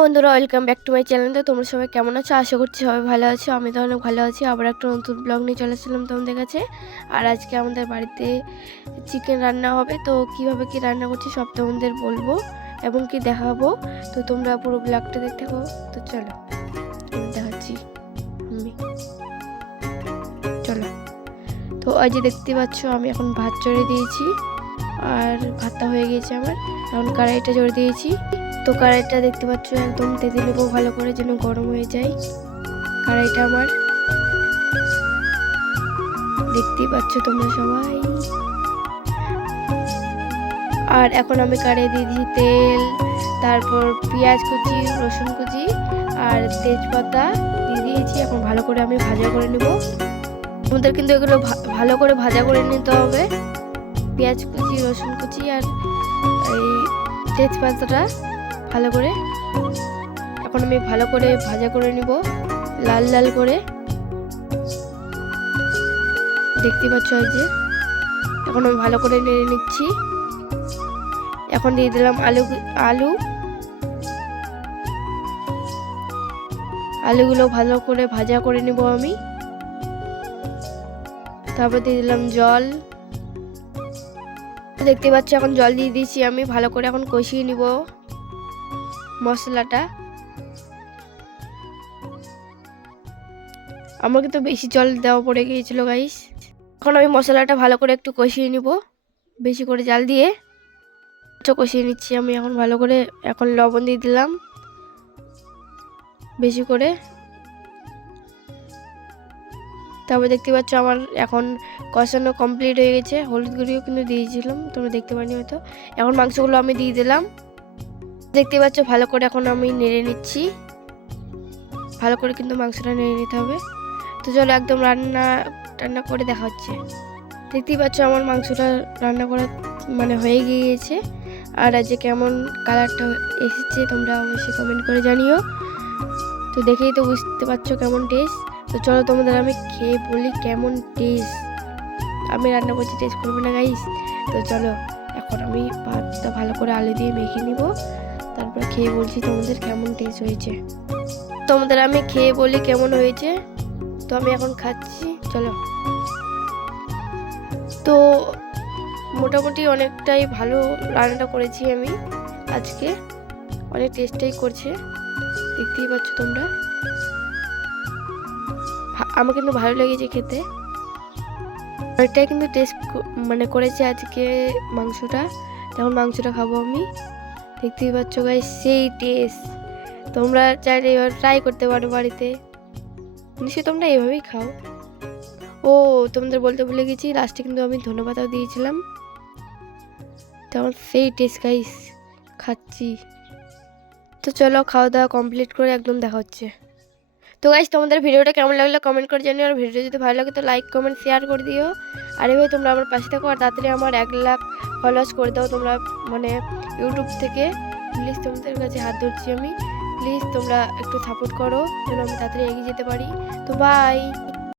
বন্ধুরা welcome back to my channel তোমরা সবাই কেমন আছো? আশা করছি সবাই ভালো আছো। আমি তো অনেক ভালো আছি। আবার একটা নতুন ব্লগ নিয়ে চলে এসেছিলাম তোমাদের কাছে। আর আজকে আমাদের বাড়িতে চিকেন রান্না হবে। তো কীভাবে কি রান্না করছি সব তোমাদের বলব এবং কি দেখাবো। তো তোমরা পুরো ব্লগটা দেখতে থাকো। তো চলো, দেখাচ্ছি চলো। তো আজ যে দেখতে পাচ্ছ, আমি এখন ভাত চড়ে দিয়েছি। আর ভাতটা হয়ে গিয়েছে আমার। এখন কড়াইটা জড়ে দিয়েছি। তো কড়াইটা দেখতে পাচ্ছ একদম। তেতে নেব ভালো করে যেন গরম হয়ে যায়। কড়াইটা আমার। দেখতেই পাচ্ছ তোমরা সবাই। আর এখন আমি কড়াই দিয়ে দিয়েছি তেল, তারপর পেঁয়াজ কুচি, রসুন কুচি আর তেজপাতা দিয়ে দিয়েছি। এখন ভালো করে আমি ভাজা করে নেব। আমাদের কিন্তু এগুলো ভালো করে ভাজা করে নিতে হবে। পেঁয়াজ কুচি, রসুন কুচি আর এই তেজপাতাটা। ভালো করে। এখন আমি ভালো করে ভাজা করে নিব, লাল লাল করে। দেখতে পাচ্ছ যে, এখন আমি ভালো করে নেড়ে নিচ্ছি। এখন দিয়ে দিলাম আলু আলু। আলুগুলো ভালো করে ভাজা করে নিব আমি। তারপর দিয়ে দিলাম জল। দেখতে পাচ্ছ এখন জল দিয়ে দিয়েছি আমি, ভালো করে এখন কষিয়ে নিব। মশলাটা। আমাকে তো বেশি জল দেওয়া পড়ে গিয়েছিল গাইস এখন আমি মশলাটা ভালো করে একটু কষিয়ে নিব, বেশি করে জাল দিয়ে। তো কষিয়ে নিচ্ছি আমি এখন ভালো করে। এখন লবণ দিয়ে দিলাম, বেশি করে। তারপর দেখতে পাচ্ছ আমার এখন কষানো কমপ্লিট হয়ে গেছে। হলুদ গুঁড়িও কিন্তু দিয়েছিলাম, তোমরা দেখতে পানি হয়তো। এখন মাংসগুলো আমি দিয়ে দিলাম। দেখতে পাচ্ছ, ভালো করে এখন আমি নেড়ে নিচ্ছি। ভালো করে কিন্তু মাংসটা নেড়ে নিতে হবে। তো চলো একদম রান্না টান্না করে দেখা হচ্ছে। দেখতেই পাচ্ছ আমার মাংসটা রান্না করা মানে হয়ে গিয়েছে। আর আজকে কেমন কালারটা এসেছে তোমরা অবশ্যই কমেন্ট করে জানিও। তো দেখেই তো বুঝতে পারছ কেমন টেস্ট তো চলো তোমাদের আমি খেয়ে বলি কেমন টেস্ট আমি রান্না করছি টেস্ট করবে না গাইস তো চলো, এখন আমি ভাতটা ভালো করে আলু দিয়ে মেখে নিব। খেয়ে বলছি, তোমাদের কেমন টেস্ট হয়েছে? তোমাদের আমি খেয়ে বলি কেমন হয়েছে? তো আমি এখন খাচ্ছি, চলো। তো মোটামুটি অনেকটাই ভালো রান্নাটা করেছি আমি আজকে। অনেক টেস্টাই করছে। দেখতেই পাচ্ছ তোমরা। আমার কিন্তু ভালো লেগেছে খেতে। অনেকটাই কিন্তু টেস্ট মানে করেছে আজকে মাংসটা। তখন মাংসটা খাব আমি। দেখতেই পাচ্ছ গাই সেই টেস্ট তোমরা চাইলে এবার ট্রাই করতে পারো বাড়িতে। নিশ্চয়ই তোমরা এভাবেই খাও। ও, তোমাদের বলতে ভুলে গেছি লাস্টে কিন্তু আমি ধন্যবাদও দিয়েছিলাম। তেমন সেই টেস্ট গাইস খাচ্ছি। তো চলো খাওয়া দাওয়া কমপ্লিট করে একদম দেখা হচ্ছে। তো গাইজ তোমাদের ভিডিওটা কেমন লাগল কমেন্ট করে জানিও, আর ভিডিও যদি ভালো লাগে তো লাইক কমেন্ট শেয়ার করে দিও। আর এভাবে তোমরা আমার পাশে থাকো, আর তাড়াতাড়ি আমার এক লাখ ফলোয়ার্স করে দাও তোমরা মানে ইউটিউব থেকে। প্লিজ তোমাদের কাছে হাত ধরছি আমি। প্লিজ তোমরা একটু সাপোর্ট করো, যেন আমি তাড়াতাড়ি এগিয়ে যেতে পারি। তো বাই